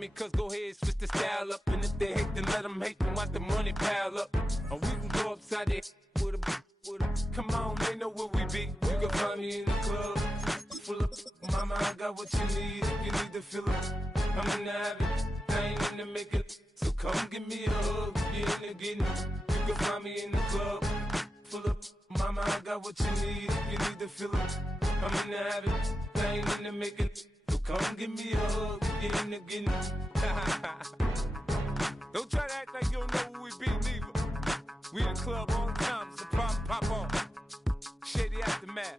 me, cause go ahead, switch the style up. And if they hate, then let them hate, then watch the money pile up. Or we can go upside there with a, come on, they know where we be. You can find me in the club, full of, mama, I got what you need. If you need to feel it, I'm in the habit, I ain't in the make it. So come give me a hug, you in the getting it. You can find me in the club, full of, mama, I got what you need. If you need to feel it, I'm in the habit, I ain't in the make it. So come give me a hug, you in the getting it. Don't try to act like you don't know who we be, neither. We in the club all the time, it's a problem, pop on. Shady Aftermath.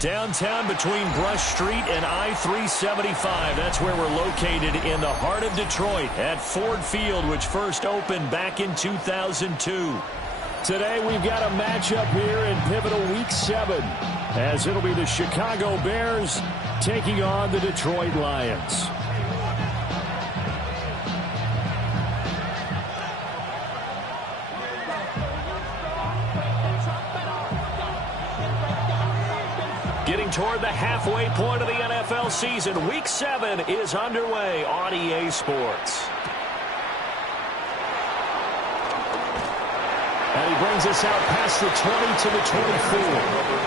Downtown between Brush Street and I-375. That's where we're located in the heart of Detroit at Ford Field, which first opened back in 2002. Today we've got a matchup here in pivotal Week 7, as it'll be the Chicago Bears taking on the Detroit Lions. Getting toward the halfway point of the NFL season, Week 7 is underway on EA Sports. And he brings us out past the 20 to the 24.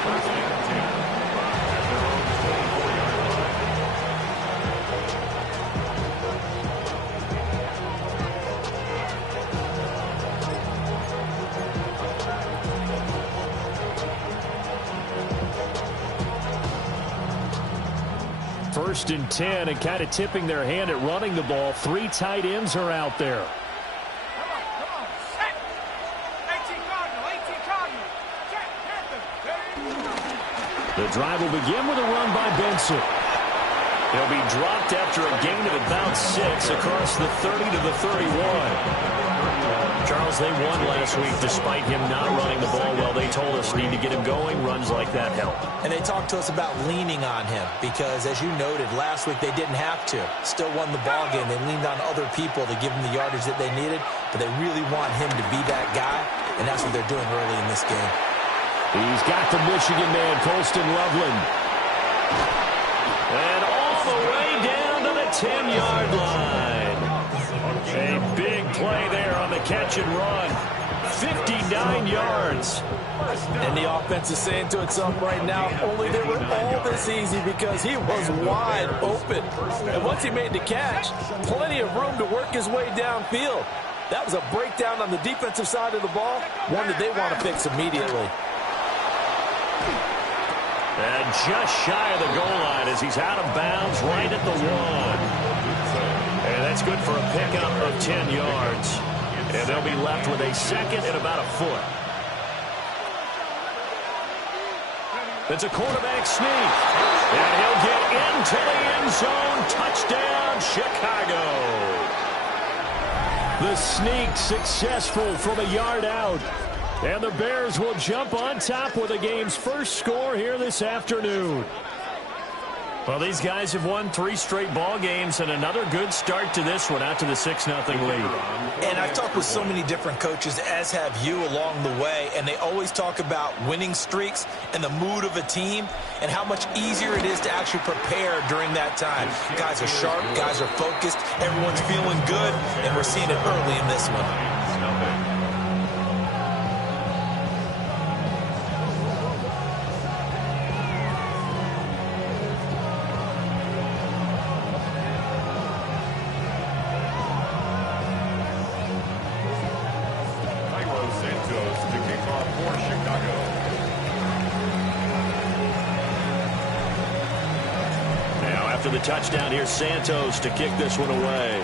First and 10, and kind of tipping their hand at running the ball. 3 tight ends are out there. The drive will begin with a run by Benson. He'll be dropped after a gain of about 6 across the 30 to the 31. Charles, they won last week despite him not running the ball well. They told us need to get him going. Runs like that help. And they talked to us about leaning on him because, as you noted, last week they didn't have to. Still won the ball game. They leaned on other people to give them the yardage that they needed, but they really want him to be that guy, and that's what they're doing early in this game. He's got the Michigan man, Colston Loveland. And all the way down to the 10-yard line. A big play there on the catch and run. 59 yards. And the offense is saying to itself right now, only they were all this easy because he was wide open. And once he made the catch, plenty of room to work his way downfield. That was a breakdown on the defensive side of the ball, one that they want to fix immediately. And just shy of the goal line as he's out of bounds right at the 1. And that's good for a pickup of 10 yards. And they'll be left with a second and about a foot. It's a quarterback sneak. And he'll get into the end zone. Touchdown, Chicago. The sneak successful from a yard out. And the Bears will jump on top with the game's first score here this afternoon. Well, these guys have won 3 straight ball games and another good start to this one out to the 6-0 lead. And I've talked with so many different coaches, as have you along the way, and they always talk about winning streaks and the mood of a team and how much easier it is to actually prepare during that time. Guys are sharp, guys are focused, everyone's feeling good, and we're seeing it early in this one. The touchdown here, Santos to kick this one away.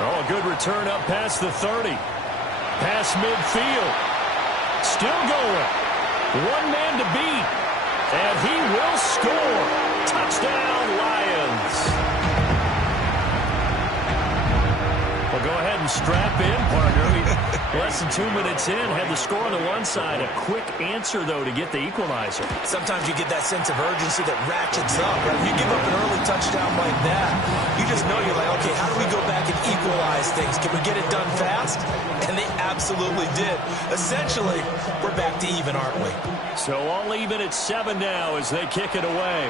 Oh, a good return up past the 30. Past midfield. Still going. One man to beat. And he will score. Touchdown, Lions. Well, go ahead and strap in, partner. Less than 2 minutes in, had the score on the one side. A quick answer, though, to get the equalizer. Sometimes you get that sense of urgency that ratchets up. Right? If you give up an early touchdown like that, you just know you're like, okay, how do we go back and equalize things? Can we get it done fast? And they absolutely did. Essentially, we're back to even, aren't we? So all even at 7 now as they kick it away.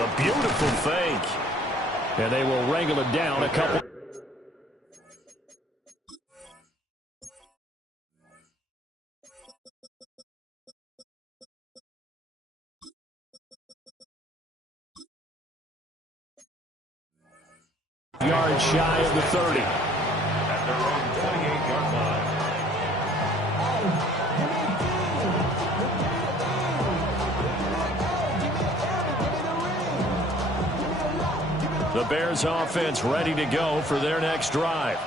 A beautiful fake. And they will wrangle it down a couple. Yards shy of the 30. At their own 28-yard line. The Bears offense ready to go for their next drive.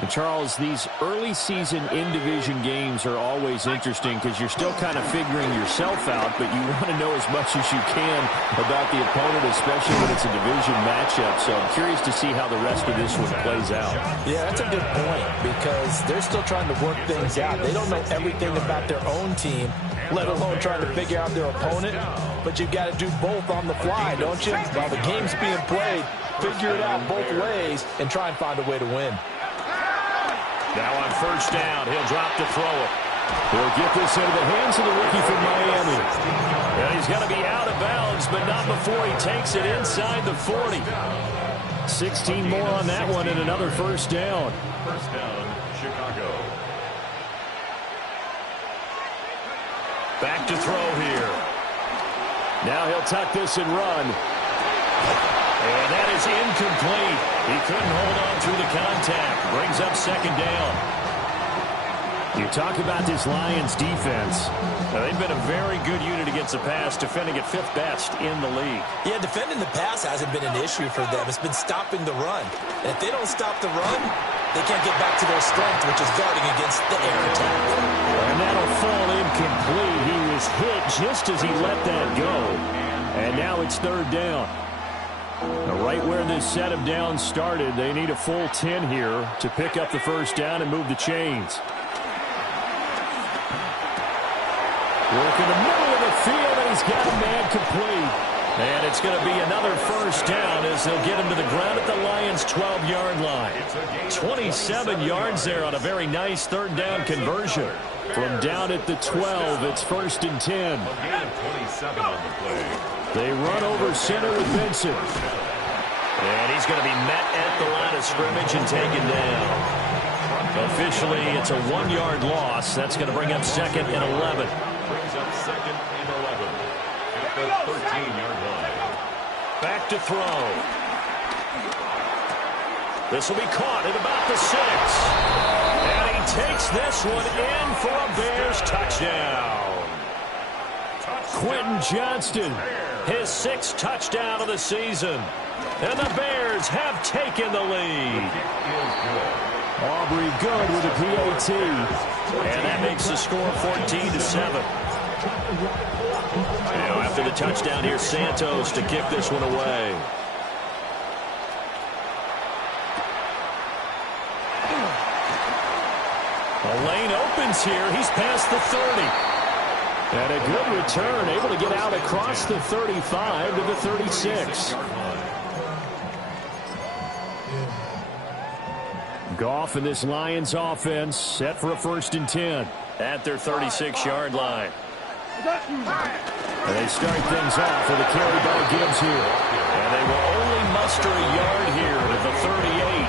And Charles, these early season in-division games are always interesting because you're still kind of figuring yourself out, but you want to know as much as you can about the opponent, especially when it's a division matchup. So I'm curious to see how the rest of this one plays out. Yeah, that's a good point because they're still trying to work things out. They don't know everything about their own team, let alone trying to figure out their opponent. But you've got to do both on the fly, don't you? While the game's being played, figure it out both ways and try and find a way to win. Now on first down, he'll drop to throw it. He'll get this into the hands of the rookie from Miami. And he's going to be out of bounds, but not before he takes it inside the 40. 16 more on that one and another first down. First down, Chicago. Back to throw here. Now he'll tuck this and run. And that is incomplete. He couldn't hold on through the contact. Brings up second down. You talk about this Lions defense. Now, they've been a very good unit against the pass, defending at 5th best in the league. Yeah, defending the pass hasn't been an issue for them. It's been stopping the run. And if they don't stop the run, they can't get back to their strength, which is guarding against the air attack. And that'll fall incomplete. He was hit just as he let that go. And now it's third down. Right where this set of downs started, they need a full 10 here to pick up the first down and move the chains. Work in the middle of the field, and he's got a man complete. And it's going to be another first down as they'll get him to the ground at the Lions' 12-yard line. 27 yards there on a very nice third down conversion. From down at the 12, it's first and 10. A gain of 27 on the play. They run over center with Benson. And he's going to be met at the line of scrimmage and taken down. Officially, it's a 1-yard loss. That's going to bring up second and 11. Brings up second and 11 at the 13-yard line. Back to throw. This will be caught at about the 6. And he takes this one in for a Bears touchdown. Quentin Johnston, his 6th touchdown of the season. And the Bears have taken the lead. Aubrey good with a PAT. And that makes the score 14-7. Now after the touchdown, here's Santos to kick this one away. The lane opens here. He's past the 30. And a good return, able to get out across the 35 to the 36. Goff and this Lions offense set for a first and 10 at their 36-yard line. And they start things off with a carry by Gibbs here. And they will only muster a yard here to the 38.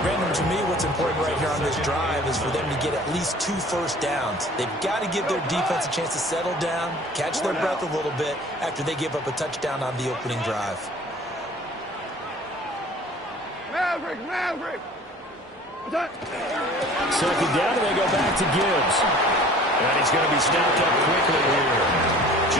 Brandon, to me, what's important right here on this drive is for them to get at least 2 first downs. They've got to give their defense a chance to settle down, catch their breath a little bit after they give up a touchdown on the opening drive. Maverick! Second down, and they go back to Gibbs. And he's going to be snapped up quickly here.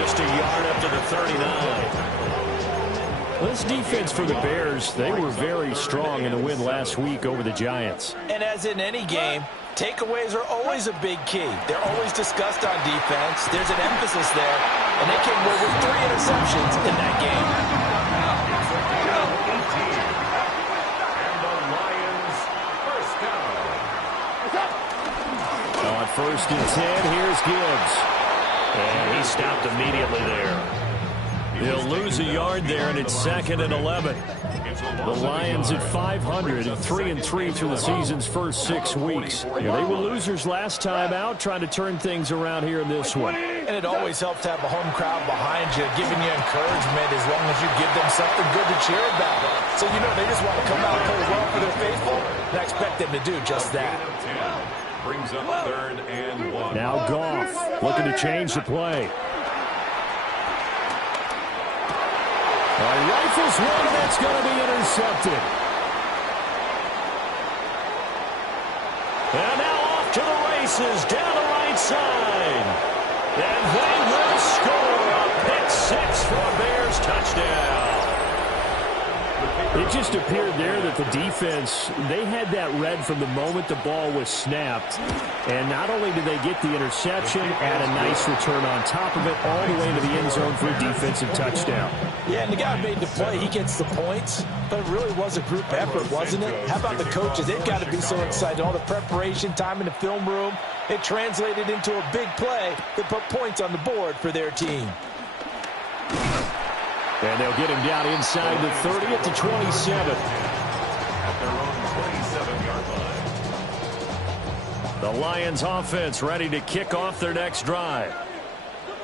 Just a yard up to the 39. This defense for the Bears, they were very strong in the win last week over the Giants. And as in any game, Takeaways are always a big key. They're always discussed on defense. There's an emphasis there, and they came away with 3 interceptions in that game. And the Lions first down. On 1st and 10, here's Gibbs. And he stopped immediately there. They'll lose a yard there, and it's 2nd and 11. The Lions at 500 and 3-3 through the season's first 6 weeks. They were losers last time out, trying to turn things around here in this one. And it always helps to have a home crowd behind you, giving you encouragement as long as you give them something good to cheer about. So, they just want to come out and play well for their faithful, and I expect them to do just that. Brings up 3rd and 1. Now Goff looking to change the play. Rifles one that's going to be intercepted. And now off to the races down the right side. And they will score a pick 6 for a Bears touchdown. It just appeared there that the defense, they had that read from the moment the ball was snapped. And not only did they get the interception, add a nice return on top of it, all the way to the end zone for a defensive touchdown. Yeah, and the guy made the play. He gets the points. But it really was a group effort, wasn't it? How about the coaches? They've got to be so excited. All the preparation, time in the film room, it translated into a big play that put points on the board for their team. And they'll get him down inside the 30 at the 27. At their own 27-yard line. The Lions offense ready to kick off their next drive.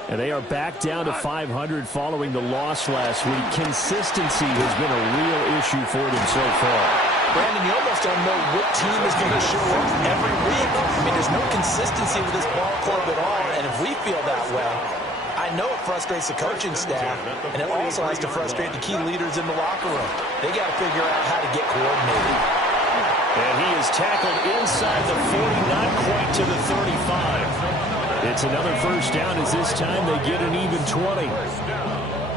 And they are back down to 500 following the loss last week. Consistency has been a real issue for them so far. Brandon, you almost don't know what team is going to show up every week. I mean, there's no consistency with this ball club at all, and if we feel that way, I know it frustrates the coaching staff, and it also has to frustrate the key leaders in the locker room. They got to figure out how to get coordinated. And he is tackled inside the 40, not quite to the 35. It's another first down as this time they get an even 20.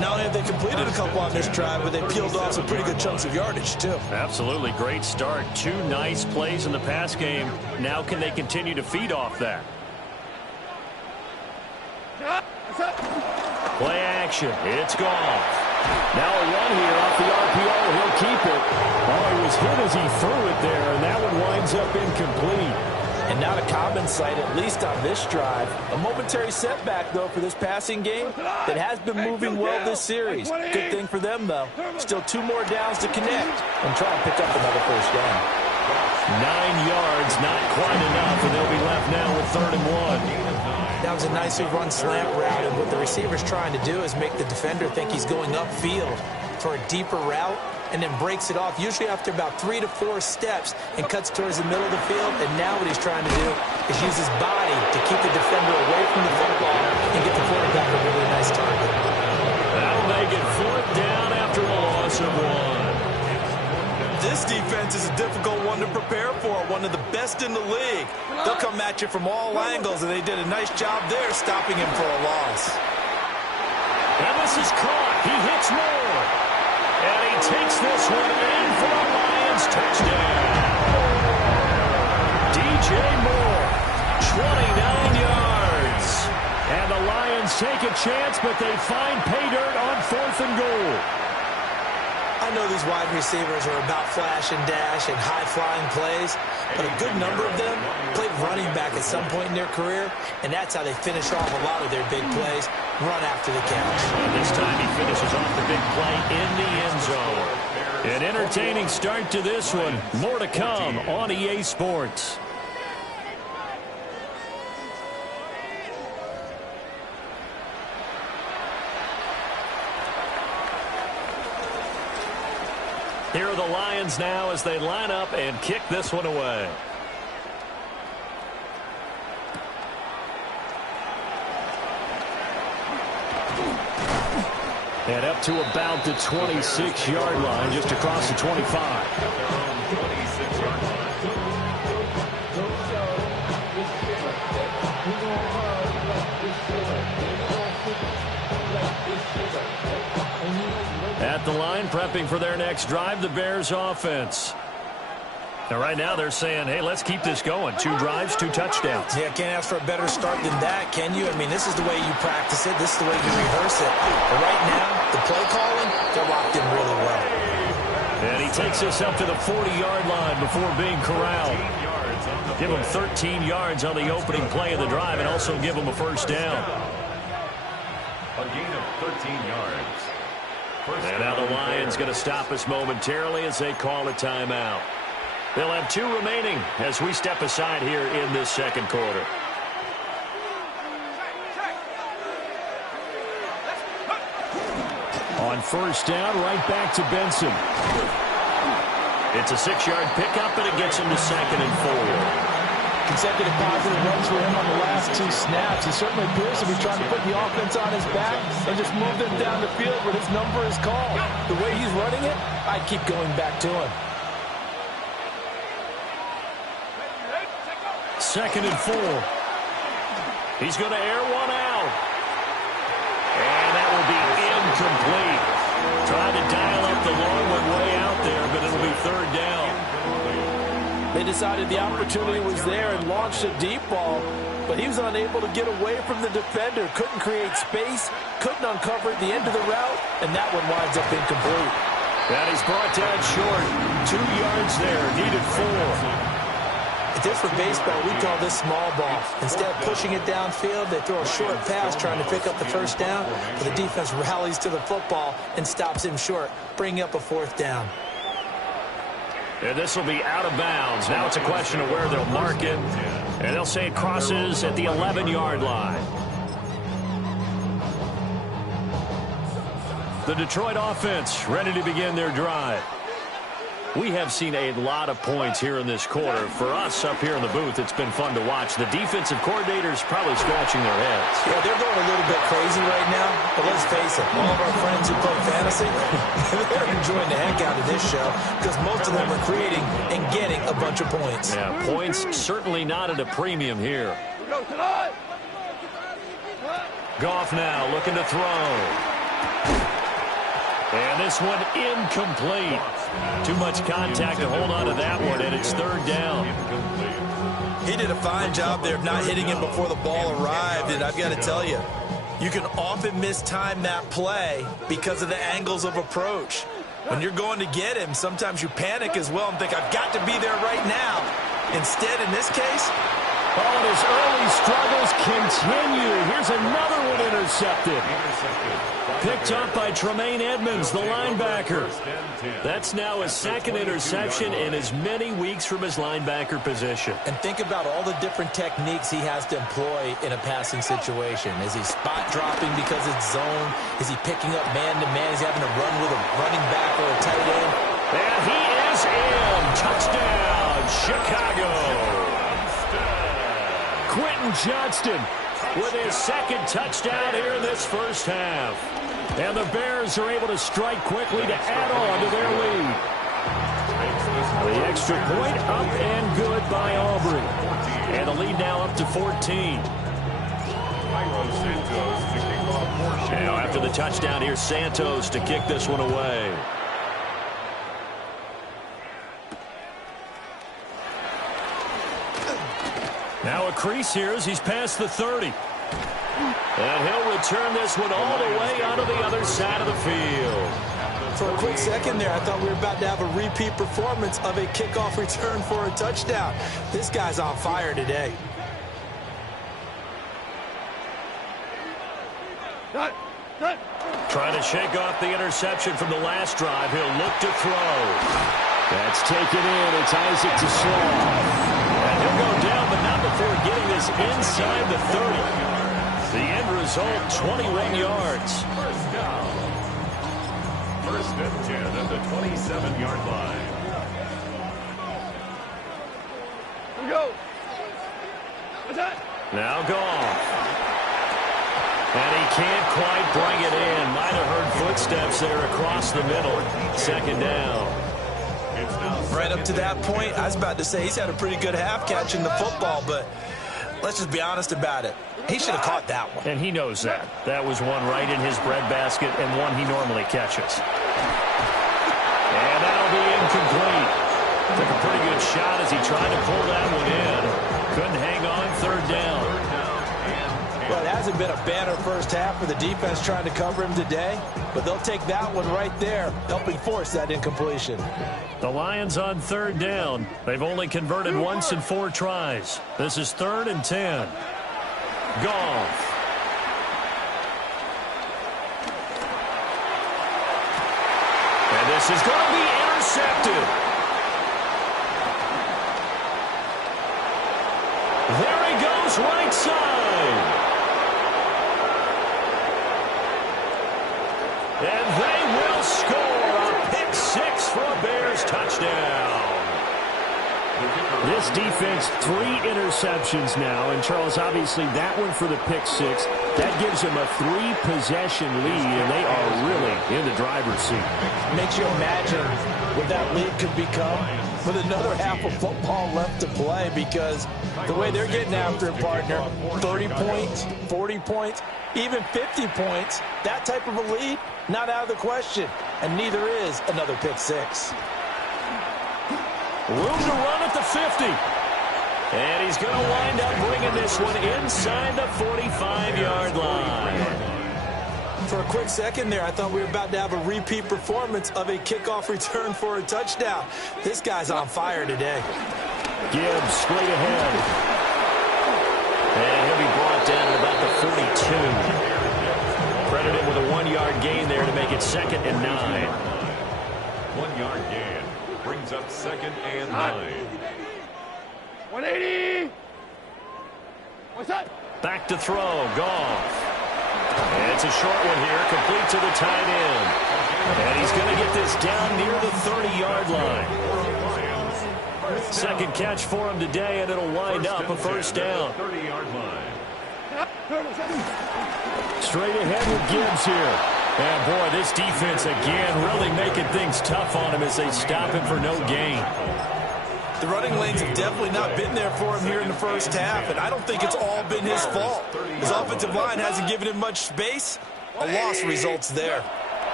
Not only have they completed a couple on this drive, but they peeled off some pretty good chunks of yardage, too. Absolutely great start. 2 nice plays in the pass game. Now can they continue to feed off that? Play action. It's Goff. Now a run here off the RPO. He'll keep it. Oh, he was hit as he threw it there, and that one winds up incomplete. And not a common sight, at least on this drive. A momentary setback, though, for this passing game that has been moving well this series. Good thing for them, though. Still 2 more downs to connect and try and pick up another first down. 9 yards, not quite enough, and they'll be left now with 3rd and 1. That was a nicely run slant route, and what the receiver's trying to do is make the defender think he's going upfield for a deeper route, and then breaks it off, usually after about 3 to 4 steps, and cuts towards the middle of the field. And now what he's trying to do is use his body to keep the defender away from the football and get the quarterback a really nice target. That'll make it 4th down after a loss of 1. This defense is a difficult one to prepare for, one of the best in the league. They'll come at you from all angles, and they did a nice job there stopping him for a loss. And this is caught. He hits Moore. And he takes this one in for a Lions touchdown. DJ Moore, 29 yards. And the Lions take a chance, but they find pay dirt on 4th and goal. I know these wide receivers are about flash and dash and high-flying plays, but a good number of them played running back at some point in their career, and that's how they finish off a lot of their big plays, run after the catch. And this time he finishes off the big play in the end zone. An entertaining start to this one. More to come on EA Sports. Here are the Lions now as they line up and kick this one away. And up to about the 26-yard line, just across the 25. At the line, prepping for their next drive, the Bears offense. Now, right now they're saying, hey, let's keep this going. 2 drives, 2 touchdowns. Yeah, can't ask for a better start than that, can you? I mean, this is the way you practice it. This is the way you rehearse it. But right now, the play calling, they're locked in really well. And he takes us up to the 40-yard line before being corralled. Give him 13 yards on the opening play of the drive and also give him a first down. A gain of 13 yards. And now the Lions going to stop us momentarily as they call a timeout. They'll have 2 remaining as we step aside here in this second quarter. On first down, right back to Benson. It's a 6-yard pickup, and it gets him to 2nd and 4. Consecutive positive runs for him on the last 2 snaps. He certainly appears to be trying to put the offense on his back and just move them down the field when his number is called. The way he's running it, I keep going back to him. 2nd and 4. He's going to air one out. And that will be incomplete. Trying to dial up the long one way out there, but it'll be 3rd down. They decided the opportunity was there and launched a deep ball, but he was unable to get away from the defender. Couldn't create space, couldn't uncover at the end of the route, and that one winds up incomplete. And he's brought down short. 2 yards there, needed 4. If this were baseball, we call this small ball. Instead of pushing it downfield, they throw a short pass trying to pick up the first down, but the defense rallies to the football and stops him short, bringing up a 4th down. And this will be out of bounds. Now it's a question of where they'll mark it. And they'll say it crosses at the 11-yard line. The Detroit offense ready to begin their drive. We have seen a lot of points here in this quarter. For us up here in the booth, it's been fun to watch. The defensive coordinators probably scratching their heads. Yeah, they're going a little bit crazy right now. But let's face it, all of our friends who play fantasy, they're enjoying the heck out of this show because most of them are creating and getting a bunch of points. Yeah, points certainly not at a premium here. Goff now looking to throw. And this one incomplete. Too much contact to hold on to that one, and it's 3rd down. He did a fine job there of not hitting him before the ball arrived, and I've got to tell you, you can often mistime that play because of the angles of approach. When you're going to get him, sometimes you panic as well and think, I've got to be there right now. Instead, in this case, and his early struggles continue. Here's another one intercepted. Picked up by Tremaine Edmonds, the linebacker. That's now his 2nd interception in as many weeks from his linebacker position. And think about all the different techniques he has to employ in a passing situation. Is he spot dropping because it's zone? Is he picking up man-to-man? Is he having to run with a running back or a tight end? And he is in. Touchdown, Chicago. Quentin Johnston with his 2nd touchdown here in this first half. And the Bears are able to strike quickly to add on to their lead. The extra point up and good by Aubrey. And the lead now up to 14. Now after the touchdown, here's Santos to kick this one away. Now a crease here as he's past the 30. And he'll return this one all the way onto the other side of the field. For a quick second there, I thought we were about to have a repeat performance of a kickoff return for a touchdown. This guy's on fire today. Trying to shake off the interception from the last drive. He'll look to throw. That's taken in. It's Isaac to Sloan. And he'll go down, but not before getting this inside the 30. The end result, 21 yards. First down. 1st and 10 at the 27-yard line. Here we go. Now Goff. And he can't quite bring it in. Might have heard footsteps there across the middle. 2nd down. Right up to that point, I was about to say he's had a pretty good half catching the football, but let's just be honest about it. He should have caught that one. And he knows that. That was one right in his breadbasket and one he normally catches. And that'll be incomplete. Took a pretty good good shot as he tried to pull that one in. Couldn't hang on. Third down. Well, it hasn't been a banner first half for the defense trying to cover him today, but they'll take that one right there, helping force that incompletion. The Lions on third down. They've only converted once in 4 tries. This is 3rd and 10. Goff. And this is going to be intercepted. There he goes, right side. And they will score a pick 6 for a Bears touchdown. This defense, 3 interceptions now. And, Charles, obviously that one for the pick 6. That gives them a 3-possession lead, and they are really in the driver's seat. Makes you imagine what that lead could become with another half of football left to play, because the way they're getting after it, partner, 30 points, 40 points, even 50 points, that type of a lead, not out of the question. And neither is another pick 6. Room to run at the 50. And he's going to wind up bringing this one inside the 45-yard line. For a quick second there, I thought we were about to have a repeat performance of a kickoff return for a touchdown. This guy's on fire today. Gibbs straight ahead. And he'll be brought down at about the 42. Credit him with a 1-yard gain there to make it 2nd and 9. 1-yard gain brings up 2nd and 9. 180. What's that? Back to throw. Goff. And it's a short one here, complete to the tight end. And he's going to get this down near the 30-yard line. 2nd catch for him today, and it'll wind up a first down. 30-yard line. Straight ahead with Gibbs here. And, boy, this defense again really making things tough on him as they stop him for no gain. The running lanes have definitely not been there for him here in the first half, and I don't think it's all been his fault. His offensive line hasn't given him much space. A loss results there.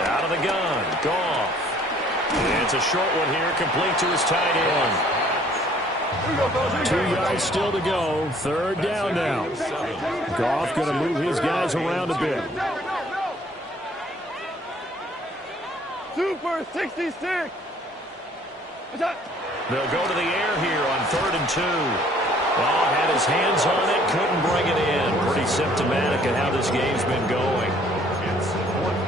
Out of the gun, Goff. It's a short one here, complete to his tight end. 2 yards still to go. 3rd down now. Goff going to move his guys around a bit. Super 66. They'll go to the air here on 3rd and 2. Well, had his hands on it, couldn't bring it in. Pretty symptomatic of how this game's been going.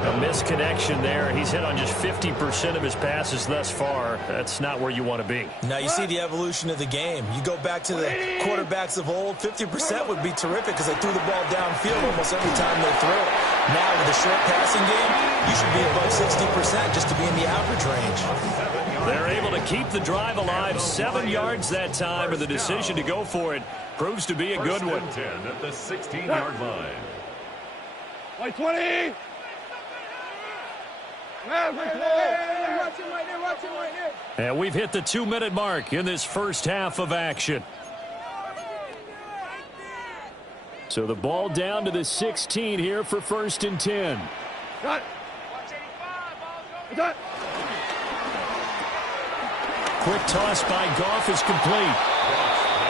A misconnection there. He's hit on just 50% of his passes thus far. That's not where you want to be. Now you see the evolution of the game. You go back to the quarterbacks of old, 50% would be terrific because they threw the ball downfield almost every time they throw it. Now with the short passing game, you should be above 60% just to be in the average range. They're able to keep the drive alive. 7 yards that time, and the decision to go for it proves to be a good one. 10 at the 16-yard line. Like 20. And we've hit the 2-minute mark in this first half of action. So the ball down to the 16 here for 1st and 10. Got it. Quick toss by Goff is complete.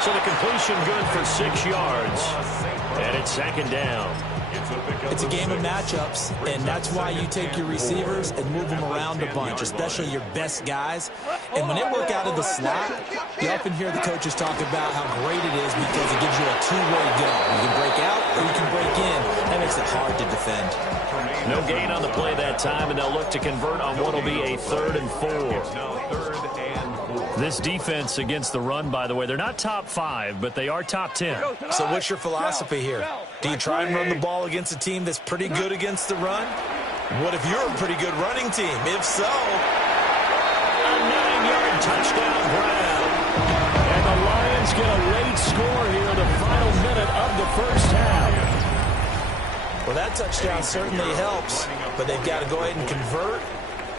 So the completion good for 6 yards. And it's 2nd down. It's a game of matchups, and that's why you take your receivers and move them around a bunch, especially your best guys. And when they work out of the slot, you often hear the coaches talk about how great it is because it gives you a two-way go. You can break out or you can break in. That makes it hard to defend. No gain on the play that time, and they'll look to convert on what will be a 3rd and 4. This defense against the run, by the way, they're not top 5, but they are top 10. So what's your philosophy here? Do you try and run the ball against a team that's pretty good against the run? What if you're a pretty good running team? If so, a 9-yard touchdown Brown. And the Lions get a late score here in the final minute of the first half. Well, that touchdown certainly helps, but they've got to go ahead and convert,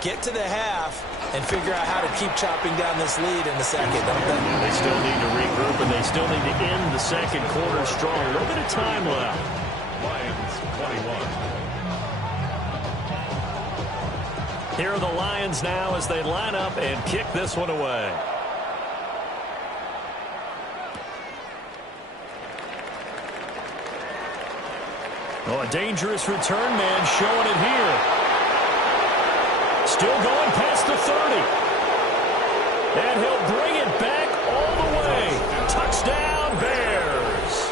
get to the half, and figure out how to keep chopping down this lead in the second, don't they? They still need to regroup, and they still need to end the second quarter strong. A little bit of time left. Lions 21. Here are the Lions now as they line up and kick this one away. Oh, a dangerous return man showing it here. Still going past the 30. And he'll bring it back all the way. Touchdown, Bears.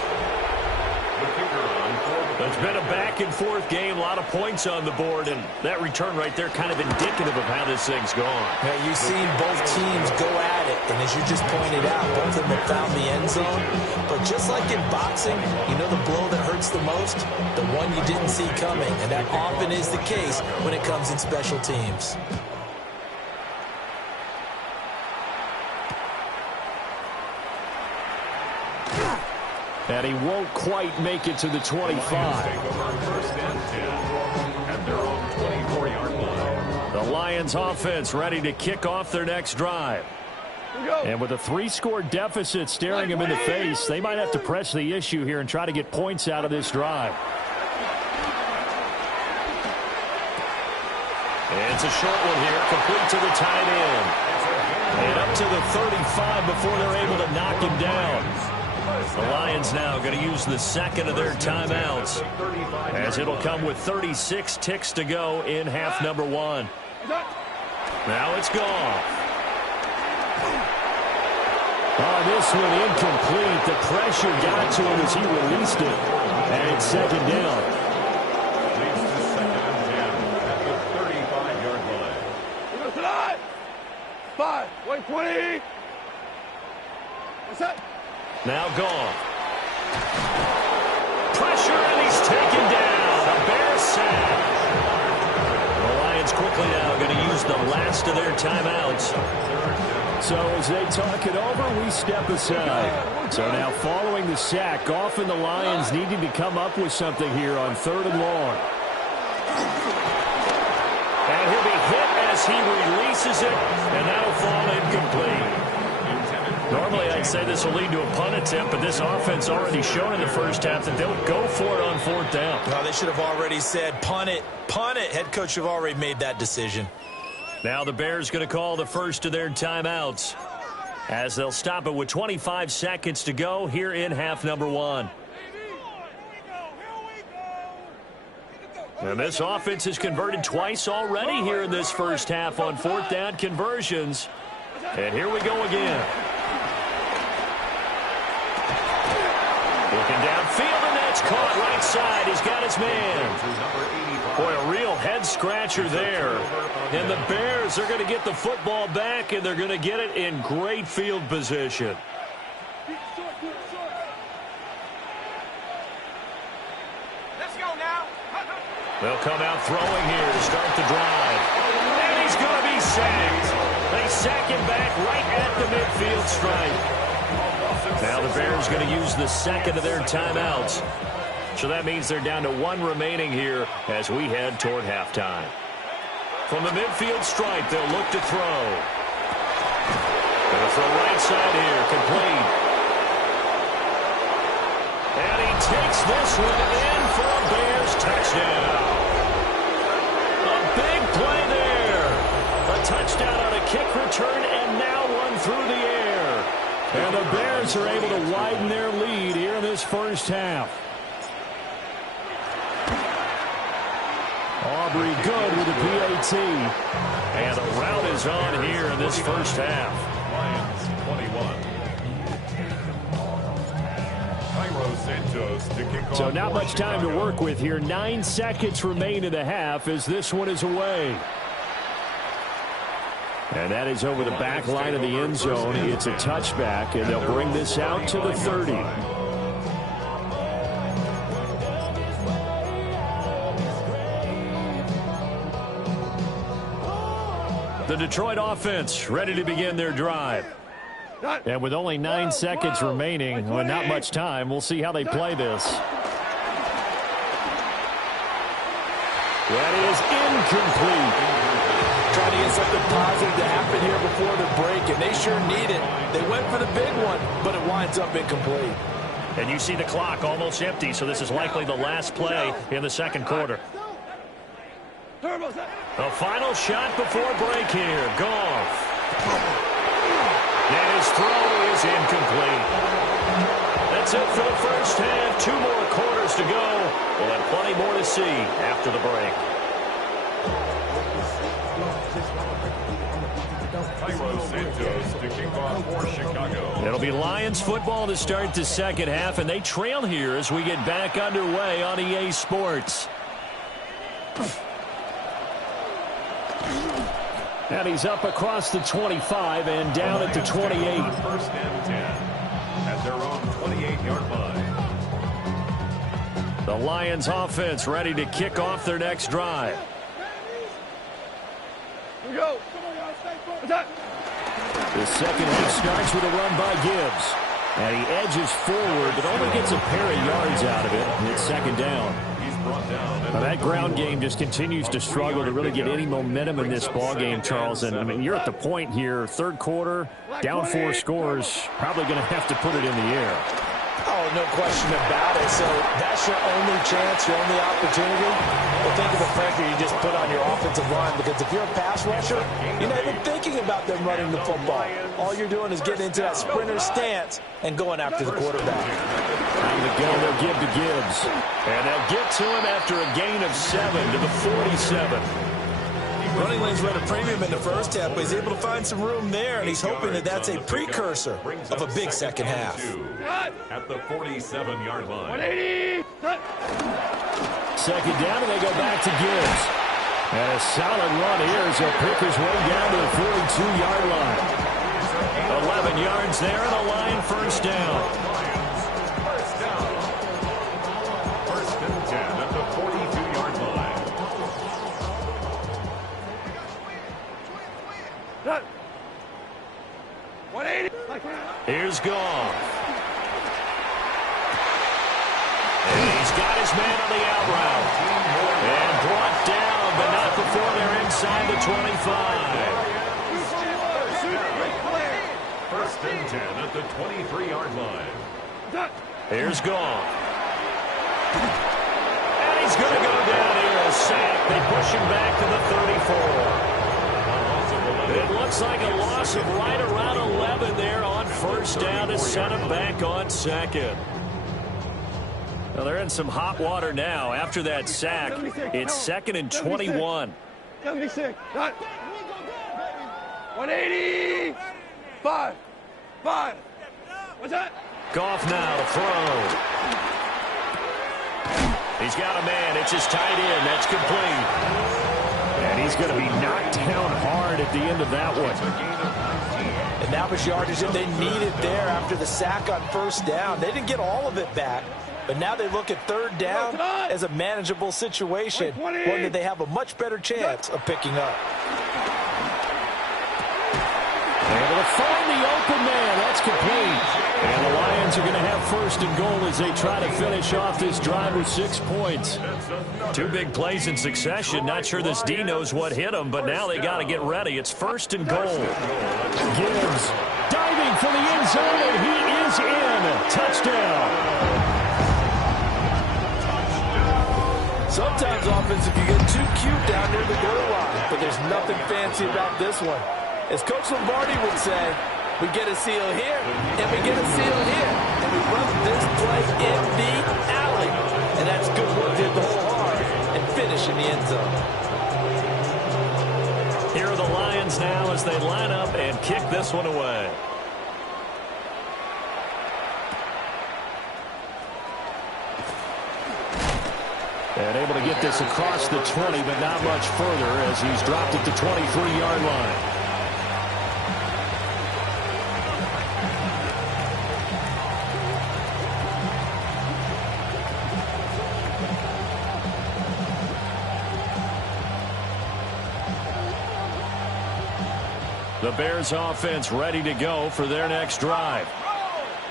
It's been a back-and-forth game, a lot of points on the board, and that return right there kind of indicative of how this thing's gone. Yeah, you've seen both teams go at it, and as you just pointed out, both of them have found the end zone. But just like in boxing, you know the blow that hurts the most? The one you didn't see coming, and that often is the case when it comes in special teams. And he won't quite make it to the 25. The Lions offense ready to kick off their next drive. And with a 3-score deficit staring him in the face, they might have to press the issue here and try to get points out of this drive. And it's a short one here, complete to the tight end. And up to the 35 before they're able to knock him down. The Lions now going to use the second of their timeouts, as it'll come with 36 ticks to go in half number 1. Now it's gone. Oh, this one incomplete. The pressure got to him as he released it. And it's second down. Leads to 2nd and 10 at the 35-yard line. 5, wait, 20. What's that? Now gone. Pressure, and he's taken down. A Bear sack. The Lions quickly now going to use the last of their timeouts. So as they talk it over, we step aside. So now following the sack, often the Lions needing to come up with something here on 3rd and long. And he'll be hit as he releases it, and that'll fall incomplete. Normally, I'd say this will lead to a punt attempt, but this offense already shown in the first half that they'll go for it on 4th down. Well, they should have already said, punt it, punt it. Head coach have already made that decision. Now the Bears going to call the first of their timeouts, as they'll stop it with 25 seconds to go here in half number 1. And this offense has converted twice already here in this first half on 4th down conversions. And here we go again. Looking downfield, and that's caught right side. He's got his man. Boy, a real head-scratcher there. And the Bears are going to get the football back, and they're going to get it in great field position. Let's go now. They'll come out throwing here to start the drive. And he's going to be sacked. They sack him back right at the midfield stripe. Now the Bears going to use the second of their timeouts. So that means they're down to 1 remaining here as we head toward halftime. From the midfield stripe, they'll look to throw. Going to throw right side here, complete. And he takes this one in for a Bears touchdown. A big play there. A touchdown on a kick return, and now one through the air. And the Bears are able to widen their lead here in this first half. Aubrey good with the PAT. And the route is on here in this first half. Lions 21. Cairo Santos to kick off. So not much time to work with here. 9 seconds remain in the half as this one is away. And that is over the back line of the end zone. It's a touchback, and they'll bring this out to the 30. The Detroit offense ready to begin their drive. And with only 9 seconds remaining, well, not much time, we'll see how they play this. That is incomplete. Trying to get something positive to happen here before the break, and they sure need it. They went for the big one, but it winds up incomplete. And you see the clock almost empty, so this is likely the last play in the second quarter. A final shot before break here. Goff. And his throw is incomplete. That's it for the first half. 2 more quarters seconds to go. We'll have plenty more to see after the break. Cairo Santos to kick off for Chicago. It'll be Lions football to start the second half, and they trail here as we get back underway on EA Sports. And he's up across the 25 and down at the 28. First and 10 at their own 28-yard line. The Lions offense ready to kick off their next drive. Here we go. Attack. The second half starts with a run by Gibbs. And he edges forward, but only gets a pair of yards out of it. And it's second down. He's brought down. Now that ground game just continues to struggle to really get any momentum in this ball game, Charles. And I mean, you're at the point here, third quarter, down 4 scores, probably going to have to put it in the air. Oh, no question about it. So that's your only chance, your only opportunity. Well, think of the pressure you just put on your offensive line, because if you're a pass rusher, you're not even thinking about them running the football. All you're doing is getting into that sprinter stance and going after the quarterback. Time to go, they'll give to Gibbs. And they'll get to him after a gain of 7 to the 47. Running lanes run a premium in the first half, but he's able to find some room there, and he's hoping that that's a precursor of a big second half. At the 47-yard line. 180. Second down, and they go back to Gibbs. And a solid run here as he'll pick his way down to the 42-yard line. 11 yards there, and a line first down. First and 10 at the 42-yard line. Done. 180. Here's Goff. And he's got his man on the out route. And brought down, but not before they're inside the 25. First and 10 at the 23-yard line. Here's Goff. And he's going to go down here, a sack. They push him back to the 34. It looks like a loss of right around 11 there on first down to set him back on second. Well, they're in some hot water now. After that sack, it's second and 21. 76. Done. 180. 5. What's that? Goff now to throw. He's got a man. It's his tight end. That's complete. And he's going to be knocked down hard at the end of that one. And that was yardage that they needed there after the sack on first down. They didn't get all of it back, but now they look at third down as a manageable situation, one that they have a much better chance of picking up. Able to find the open man. That's complete. And the Lions are going to have first and goal as they try to finish off this drive with 6 points. 2 big plays in succession. Not sure this D knows what hit him, but now they got to get ready. It's first and goal. Gibbs diving for the end zone, and he is in. Touchdown. Sometimes offense, if you get too cute down near the goal line, but there's nothing fancy about this one. As Coach Lombardi would say, we get a seal here, and we get a seal here, and we run this play in the alley. And that's good work to hit the hole hard and finish in the end zone. Here are the Lions now as they line up and kick this one away. And able to get this across the 20, but not much further as he's dropped at the 23-yard line. The Bears offense ready to go for their next drive.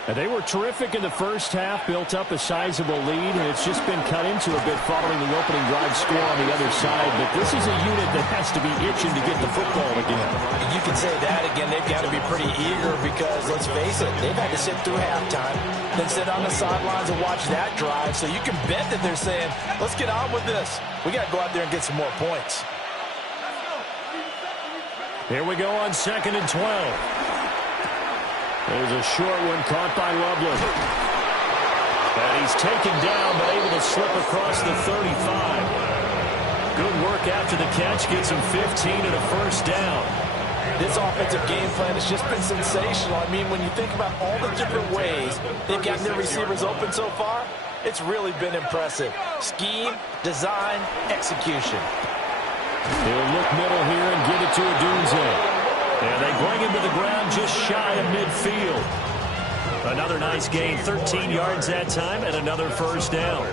And they were terrific in the first half, built up a sizable lead, and it's just been cut into a bit following the opening drive score on the other side. But this is a unit that has to be itching to get the football again. You can say that again. They've got to be pretty eager because, let's face it, they've had to sit through halftime, then sit on the sidelines and watch that drive. So you can bet that they're saying, let's get on with this. We got to go out there and get some more points. Here we go on second and 12. There's a short one caught by Loveland. And he's taken down, but able to slip across the 35. Good work after the catch. Gets him 15 and a first down. This offensive game plan has just been sensational. I mean, when you think about all the different ways they've gotten their receivers open so far, it's really been impressive. Scheme, design, execution. He'll look middle here and give it to Odunze. And they bring him to the ground just shy of midfield. Another nice gain, 13 yards that time, and another first down.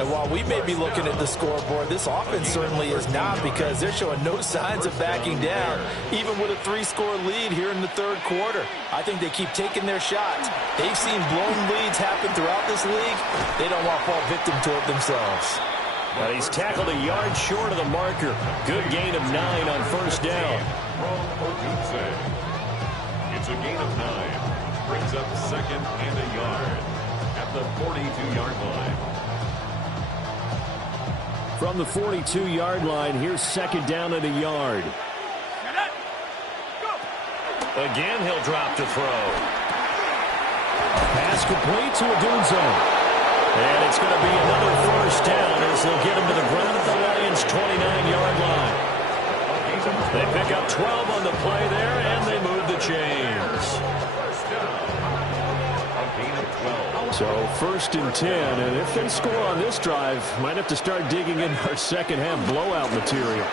And while we may be looking at the scoreboard, this offense certainly is not, because they're showing no signs of backing down, even with a 3-score lead here in the third quarter. I think they keep taking their shots. They've seen blown leads happen throughout this league. They don't want to fall victim to it themselves. But he's tackled a yard short of the marker. Good gain of 9 on first down. It's a gain of 9. Brings up second and a yard at the 42-yard line. From the 42-yard line, here's second down and a yard. Again, he'll drop to throw. Pass complete to Odunze. And it's going to be another first down as they'll get him to the ground at the Lions' 29-yard line. They pick up 12 on the play there, and they move the chains. So first and 10, and if they score on this drive, might have to start digging in our second-half blowout material.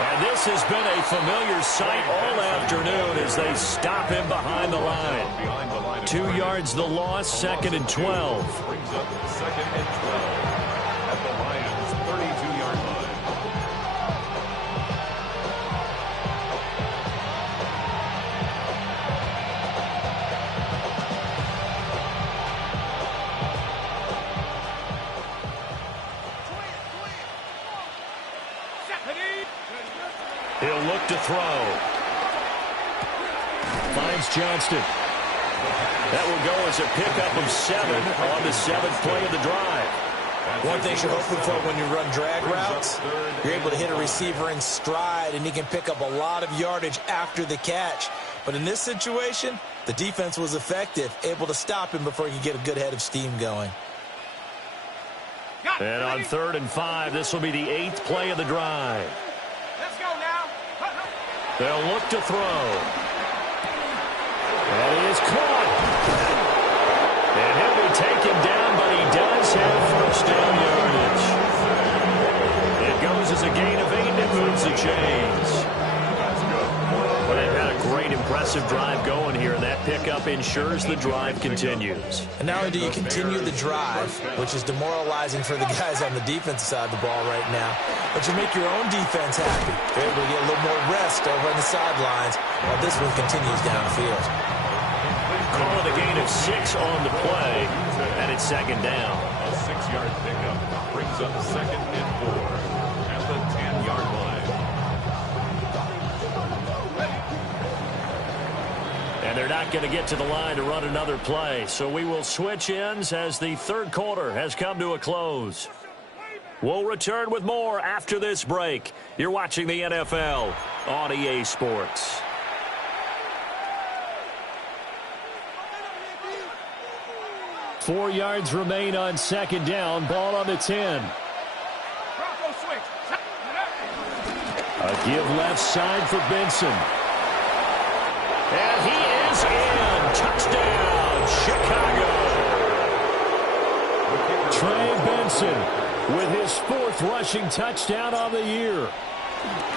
And this has been a familiar sight all afternoon as they stop him behind the line. 2 yards the loss, second and 12. Brings up second and 12 at the Lions' 32-yard line. He'll look to throw. Finds Johnston. That will go as a pickup of 7 on the 7th play of the drive. One thing you're hoping for when you run drag routes, you're able to hit a receiver in stride, and he can pick up a lot of yardage after the catch. But in this situation, the defense was effective, able to stop him before he could get a good head of steam going. And on 3rd and 5, this will be the 8th play of the drive. Let's go now. They'll look to throw. And he is caught. And he'll be taken down, but he does have first down yardage. It goes as a gain of 8, and it moves the chains. But they've had a great, impressive drive going here, and that pickup ensures the drive continues. And not only do you continue the drive, which is demoralizing for the guys on the defensive side of the ball right now, but you make your own defense happy. They're able to get a little more rest over on the sidelines while this one continues downfield. Call it a gain of 6 on the play, and it's second down. A 6-yard pickup brings up second and 4 at the 10-yard line. And they're not going to get to the line to run another play, so we will switch ends as the third quarter has come to a close. We'll return with more after this break. You're watching the NFL on EA Sports. Four yards remain on second down. Ball on the 10. A give left side for Benson. And he is in. Touchdown, Chicago. Trey Benson with his 4th rushing touchdown on the year.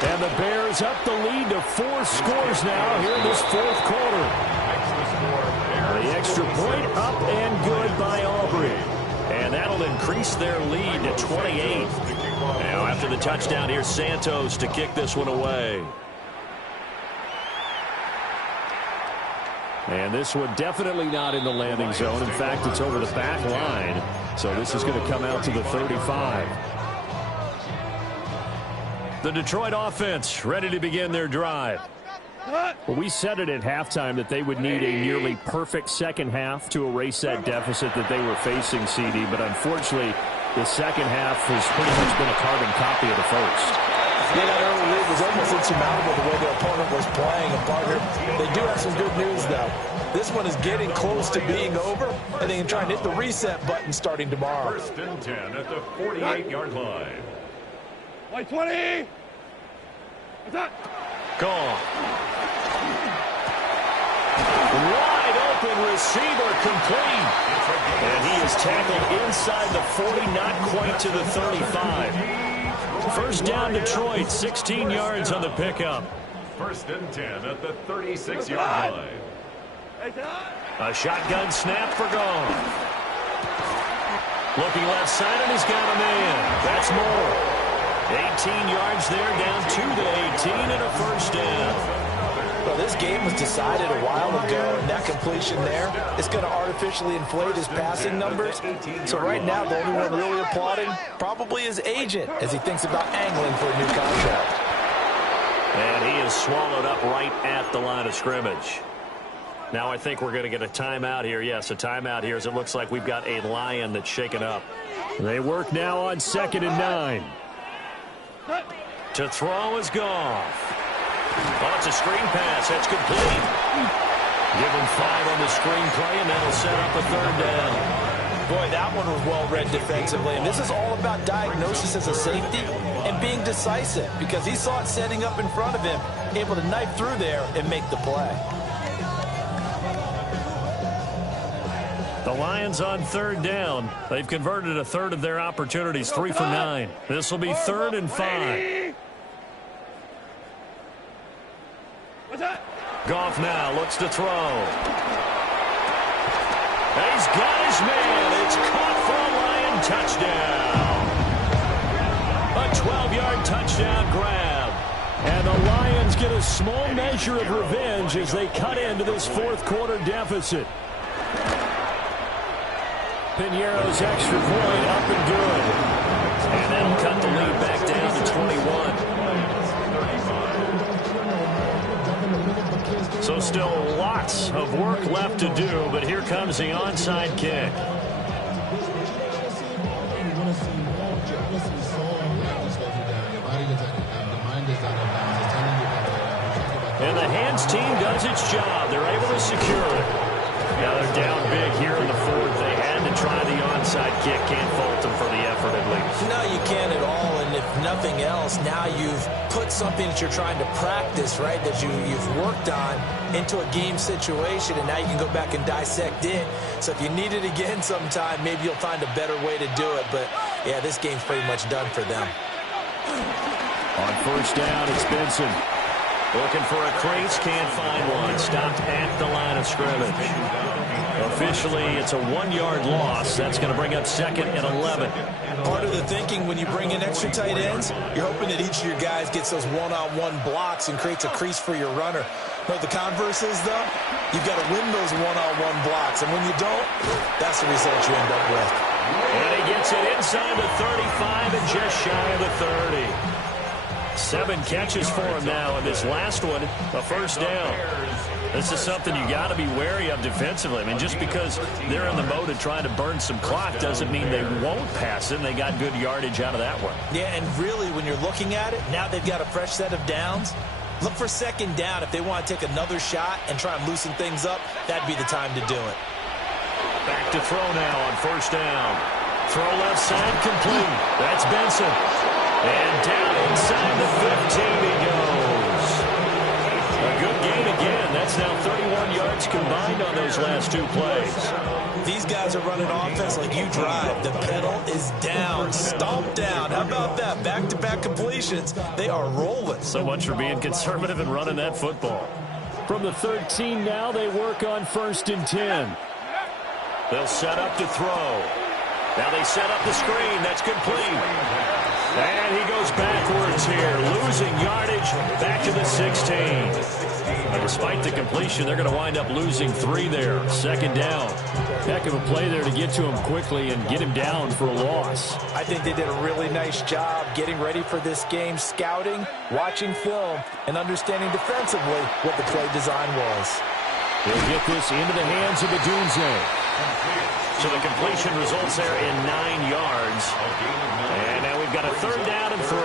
And the Bears up the lead to 4 scores now here in this 4th quarter. The extra point up and good by Aubrey. And that'll increase their lead to 28. Now after the touchdown, here's Santos to kick this one away. And this one definitely not in the landing zone. In fact, it's over the back line. So this is going to come out to the 35. The Detroit offense ready to begin their drive. Well, we said it at halftime that they would need a nearly perfect second half to erase that deficit that they were facing, CD. But unfortunately, the second half has pretty much been a carbon copy of the first. Yeah, that early lead was almost insurmountable the way their opponent was playing. And partner, they do have some good news, though. This one is getting close to being over, and they can try and hit the reset button starting tomorrow. 1st and 10 at the 48-yard line. Play 20. What's that? Gone. Wide open receiver complete. And he is tackled inside the 40, not quite to the 35. 1st down Detroit, 16 yards on the pickup. 1st and 10 at the 36-yard line. A shotgun snap for Goff. Looking left side, and he's got a man. That's Moore. 18 yards there, down to the 18, and a 1st down. Well, this game was decided a while ago, and that completion there is going to artificially inflate his passing numbers. So right now, the only one really applauding probably his agent as he thinks about angling for a new contract. And he is swallowed up right at the line of scrimmage. Now I think we're going to get a timeout here. Yes, a timeout here as it looks like we've got a Lion that's shaken up. They work now on 2nd and 9. To throw is Goff. Oh, it's a screen pass. That's complete. Give him 5 on the screen play, and that'll set up a 3rd down. Boy, that one was well-read defensively. And this is all about diagnosis as a safety and being decisive because he saw it setting up in front of him, able to knife through there and make the play. The Lions on 3rd down. They've converted a third of their opportunities, 3 for 9. This will be 3rd and 5. What's that? Goff now looks to throw. He's got his man. It's caught for a Lion touchdown. A 12-yard touchdown grab. And the Lions get a small measure of revenge as they cut into this 4th quarter deficit. Piñeiro's extra point up and good. And that'll cut the lead back down to 21. So still lots of work left to do, but here comes the onside kick. And the hands team does its job. They're able to secure it. Now they're down big here in the 4th. They had to try the onside kick. Can't fault them for the effort at least. No, you can't at all. And if nothing else, now you've put something that you're trying to practice, right, that you've worked on into a game situation, and now you can go back and dissect it. So if you need it again sometime, maybe you'll find a better way to do it. But, yeah, this game's pretty much done for them. On 1st down, it's Benson. Looking for a crease, can't find one. Stopped at the line of scrimmage. Officially, it's a 1-yard loss. That's going to bring up 2nd and 11. Part of the thinking when you bring in extra tight ends, you're hoping that each of your guys gets those one-on-one blocks and creates a crease for your runner. But the converse is, though, you've got to win those one-on-one blocks. And when you don't, that's the result you end up with. And he gets it inside the 35 and just shy of the 30. 7 catches for him now, and this last one, a 1st down. This is something you got to be wary of defensively. I mean, just because they're in the mode of trying to burn some clock doesn't mean they won't pass it. They got good yardage out of that one. Yeah, and really, when you're looking at it, now they've got a fresh set of downs. Look for 2nd down. If they want to take another shot and try and loosen things up, that'd be the time to do it. Back to throw now on 1st down. Throw left side complete. That's Benson. And down inside the 15 he goes. A good gain again. That's now 31 yards combined on those last 2 plays. These guys are running offense like you drive. The pedal is down, stomped down. How about that? Back-to-back completions. They are rolling. So much for being conservative and running that football. From the 13 now, they work on 1st and 10. They'll set up to throw. Now they set up the screen. That's complete. And he goes backwards here, losing yardage back to the 16. And despite the completion, they're going to wind up losing 3 there. 2nd down. Heck of a play there to get to him quickly and get him down for a loss. I think they did a really nice job getting ready for this game, scouting, watching film, and understanding defensively what the play design was. He'll get this into the hands of Odunze. So the completion results there in 9 yards. And now we've got a 3rd down and 3.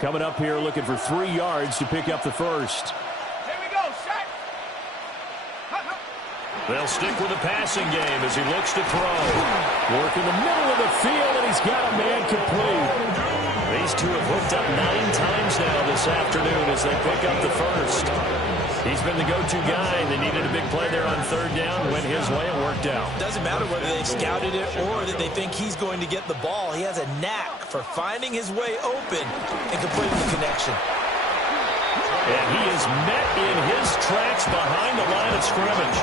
coming up here looking for 3 yards to pick up the first. Here we go, set. They'll stick with the passing game as he looks to throw. Work in the middle of the field, and he's got a man complete. These two have hooked up 9 times now this afternoon as they pick up the first. He's been the go-to guy. They needed a big play there on 3rd down. Went his way. It worked out. Doesn't matter whether they scouted it or that they think he's going to get the ball. He has a knack for finding his way open and completing the connection. And he is met in his tracks behind the line of scrimmage.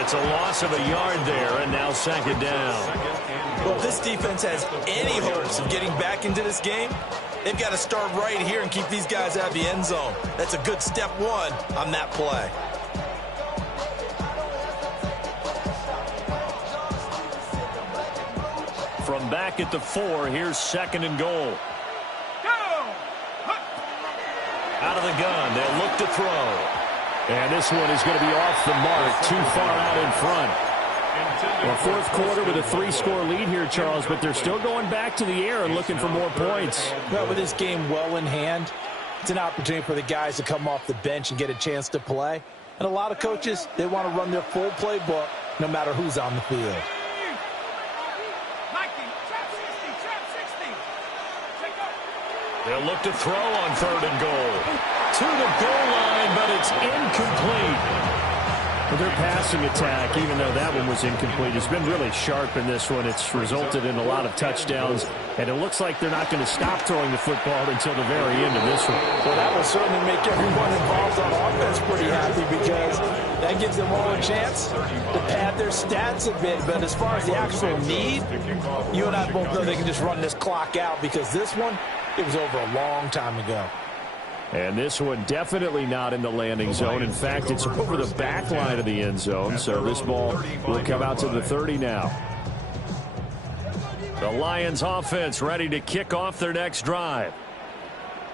It's a loss of a yard there, and now 2nd down. Well, if this defense has any hopes of getting back into this game, they've got to start right here and keep these guys out of the end zone. That's a good step 1 on that play. From back at the 4, here's 2nd and goal. Out of the gun, they'll look to throw. And this one is going to be off the mark, too far out in front. Well, 4th quarter with a 3-score lead here, Charles, but they're still going back to the air and looking for more points. Well, with this game well in hand, it's an opportunity for the guys to come off the bench and get a chance to play. And a lot of coaches, they want to run their full playbook no matter who's on the field. They'll look to throw on 3rd and goal. To the goal line, but it's incomplete. Well, their passing attack, even though that one was incomplete, has been really sharp in this one. It's resulted in a lot of touchdowns, and it looks like they're not going to stop throwing the football until the very end of this one. Well, that will certainly make everyone involved on offense pretty happy because that gives them all a chance to pad their stats a bit. But as far as the actual need, you and I both know they can just run this clock out because this one, it was over a long time ago. And this one definitely not in the landing zone. In fact, it's over the back line of the end zone. So this ball will come out to the 30 now. The Lions offense ready to kick off their next drive.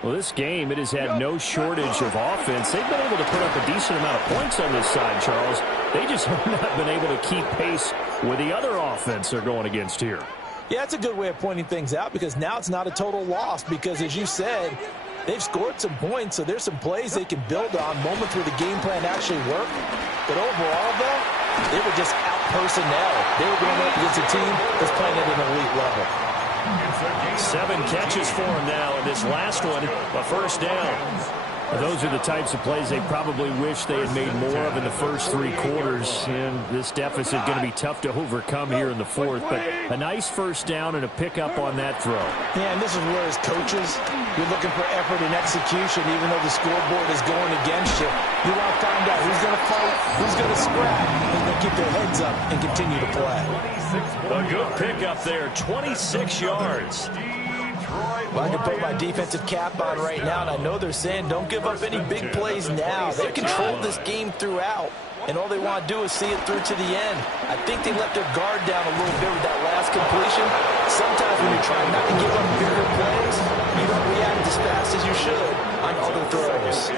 Well, this game, it has had no shortage of offense. They've been able to put up a decent amount of points on this side, Charles. They just have not been able to keep pace with the other offense they're going against here. Yeah, it's a good way of pointing things out because now it's not a total loss because, as you said, they've scored some points, so there's some plays they can build on, moments where the game plan actually worked. But overall, though, they were just out-personnel. They were going up against a team that's playing at an elite level. 7 catches for him now, and this last one, a 1st down. Those are the types of plays they probably wish they had made more of in the first 3 quarters. And this deficit going to be tough to overcome here in the 4th. But a nice 1st down and a pickup on that throw. Yeah, and this is where, as coaches, you're looking for effort and execution, even though the scoreboard is going against you. You want to find out who's going to fight, who's going to scrap, who's going to keep their heads up and continue to play. A good pickup there, 26 yards. Well, I can put my defensive cap on right now, and I know they're saying don't give up any big plays now. They've controlled this game throughout, and all they want to do is see it through to the end. I think they let their guard down a little bit with that last completion. Sometimes when you're trying not to give up bigger plays, you don't react as fast as you should on other throws.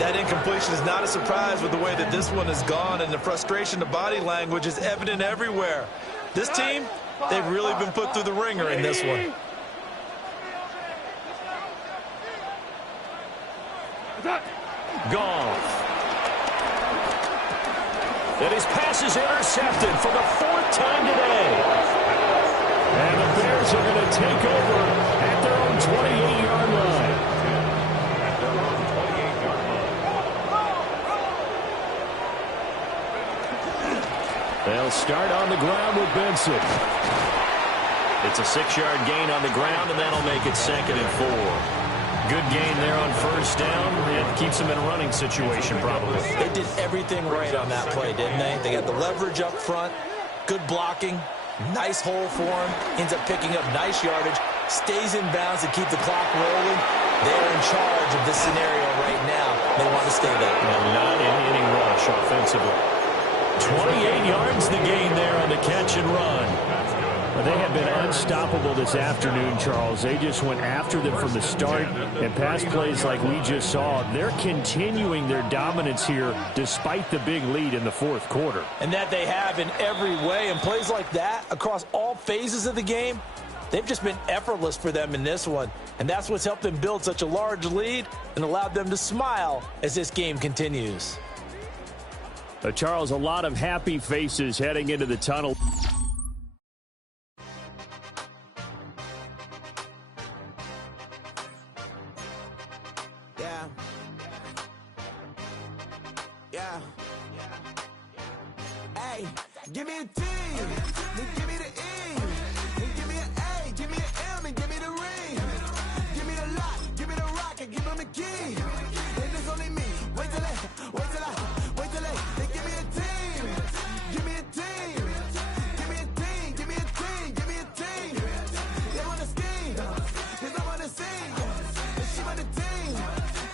That incompletion is not a surprise with the way that this one has gone, and the frustration, the body language is evident everywhere. This team, they've really been put through the ringer in this one. Goff. And his pass is intercepted for the 4th time today. And the Bears are going to take over at their own 28-yard line. They'll start on the ground with Benson. It's a 6-yard gain on the ground, and that'll make it 2nd and 4. Good gain there on 1st down. It keeps them in a running situation, probably. They did everything right on that play, didn't they? They got the leverage up front, good blocking, nice hole for him, ends up picking up nice yardage, stays in bounds to keep the clock rolling. They're in charge of this scenario right now. They want to stay there. And not in any rush offensively. 28 yards the gain there on the catch and run. They have been unstoppable this afternoon, Charles. They just went after them from the start, and pass plays like we just saw, they're continuing their dominance here despite the big lead in the 4th quarter. And that they have in every way, and plays like that across all phases of the game, they've just been effortless for them in this one. And that's what's helped them build such a large lead and allowed them to smile as this game continues. Charles, a lot of happy faces heading into the tunnel. Yeah. Hey, give me a T, then give me the E, then give me an A, give me an M, and give me the ring. Give me the lock, give me the rock, and give them the key. And it's only me. Wait till they give me a team. Give me a team. Give me a team. Give me a team. Give me a team. They want to scheme, 'cause I want to sing. And she want a team.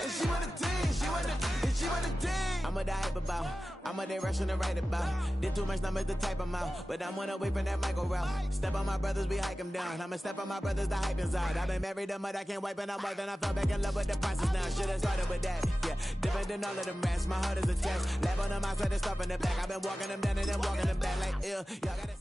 And she want a team. She want a team. I'm a die about. I'm a direction to write about. Did too much numbers to type them out. But I'm one away from that Michael route. Step on my brothers, we hike them down. I'ma step on my brothers, the hype inside. I've been married them, but I can't wipe it out more than I fell back in love with the process now. Should've started with that. Yeah, different than all of them rats. My heart is a test. Lab on them outside and stuff in the back. I've been walking them down and then walking them back like ill. Y'all gotta.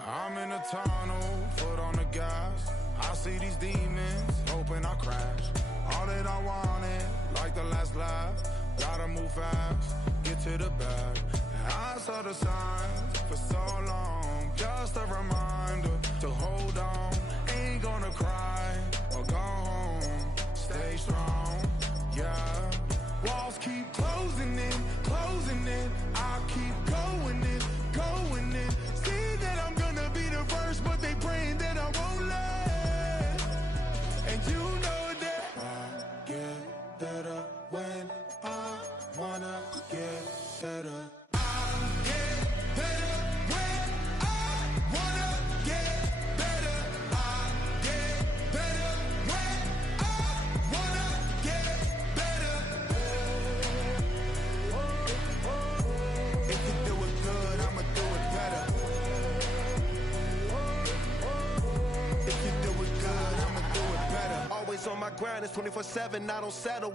I'm in a tunnel, foot on the gas. I see these demons, hoping I crash. All that I wanted, like the last laugh. Gotta move fast, get to the bag. I saw the signs for so long. Just a reminder to hold on. Ain't gonna cry or go home. Stay strong, yeah. Walls keep closing in, closing in. I keep going in, going in. See that I'm gonna be the first, but they praying that I won't let. And you know that I get better when I wanna get better. I get better when I wanna get better. I get better when I wanna get better. If you do it good, I'ma do it better. If you do it good, I'ma do it better. Always on my grind, it's 24/7, I don't settle.